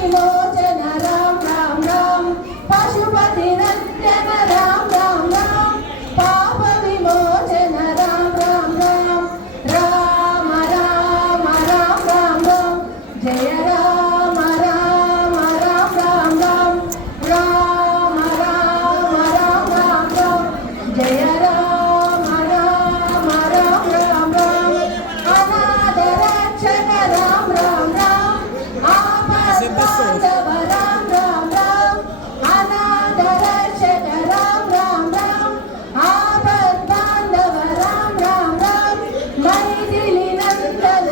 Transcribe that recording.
विमोचन राम राम राम पशुपति नर्तन राम राम राम पाप विमोचन राम राम राम राम राम राम राम राम जय राम राम राम राम राम राम राम राम राम राम जय राम राम राम राम राम अनाथ रक्षक राम राम राम आपद बांधव राम राम राम अनाथ रक्षक राम राम राम आपद बांधव राम राम राम मैथिली नंदन